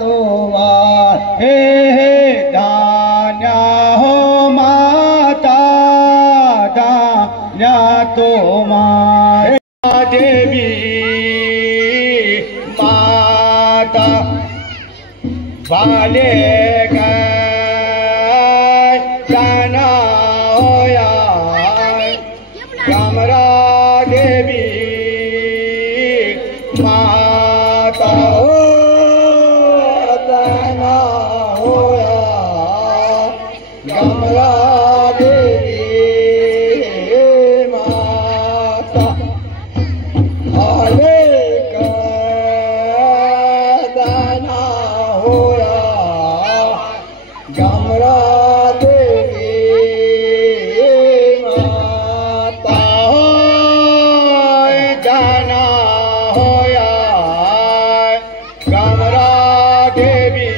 तुम्हार हे धान्या हो माता धान्या तुम्हार देवी माता वाले गए जाना होया कमरा देवी माता हो जाना होया कमरा देवी माता आले जाना होया कमरा देवी माता जाना होया कमरा देवी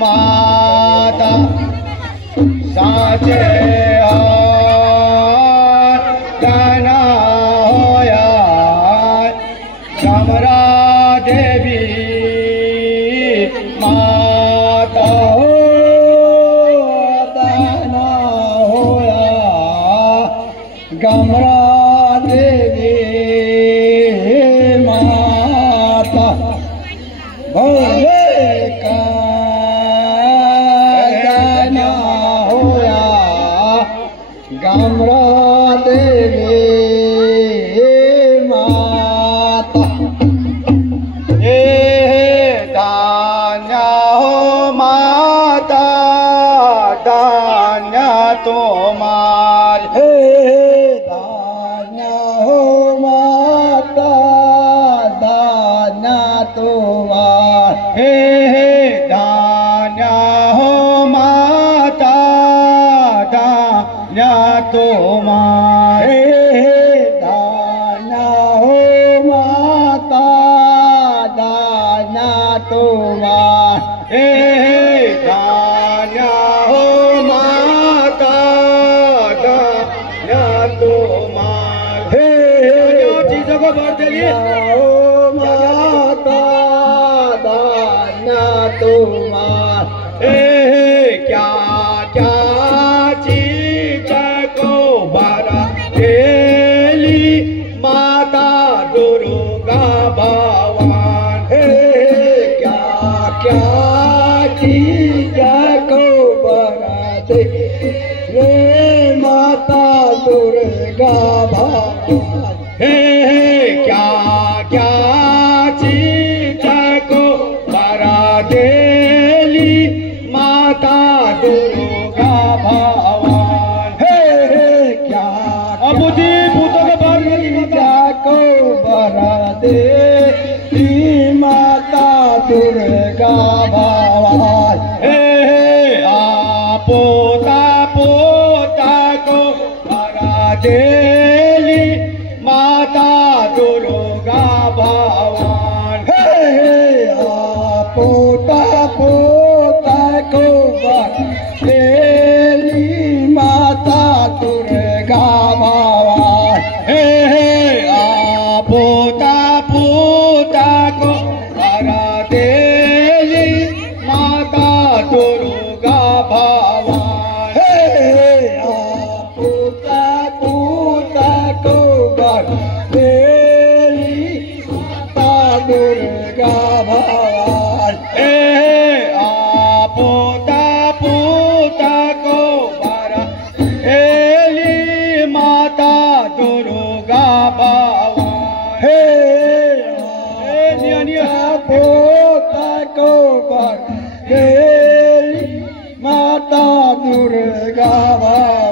माता साचे जाना होया कमरा देवी माता हो दाना होया कमरा देवी माता भोले का दाना होया कमरा देवी माता हे धान्या हो माता धान्या तुम्हार हे धान्या हो माता धान्या तुम्हार हे धान्या हो माता धान्या तुम्हार हे धान्या हो माता दाना तुम्हार हे धान्या हो माता दाना तुम्हार हे चीजों को भर देलिए हो माता दाना तुम्हार हे क्या क्या चीज को भरा देली माता दुर्गा भवान हे क्या क्या चीज को बना दे रे माता दुर्गा भवान हे क्या क्या चीज को बना देली माता दुर्गा भवान हे क्या अबुदी भूतों के बाहर को बना दे माता दुर्गा भवान हे पोता पोता को बना देली माता दुर्गा भवान हे पोता पोता को बना देली माता दुर्गा भवान हे पोता पोता को बना देली माता दुर्गा भवान हे पोता पोता को बना देली माता दुर्गा भवान हे पोता पोता को बना देली माता दुर्गा भवान हे पोता को बना देली माता दुर्गा भवान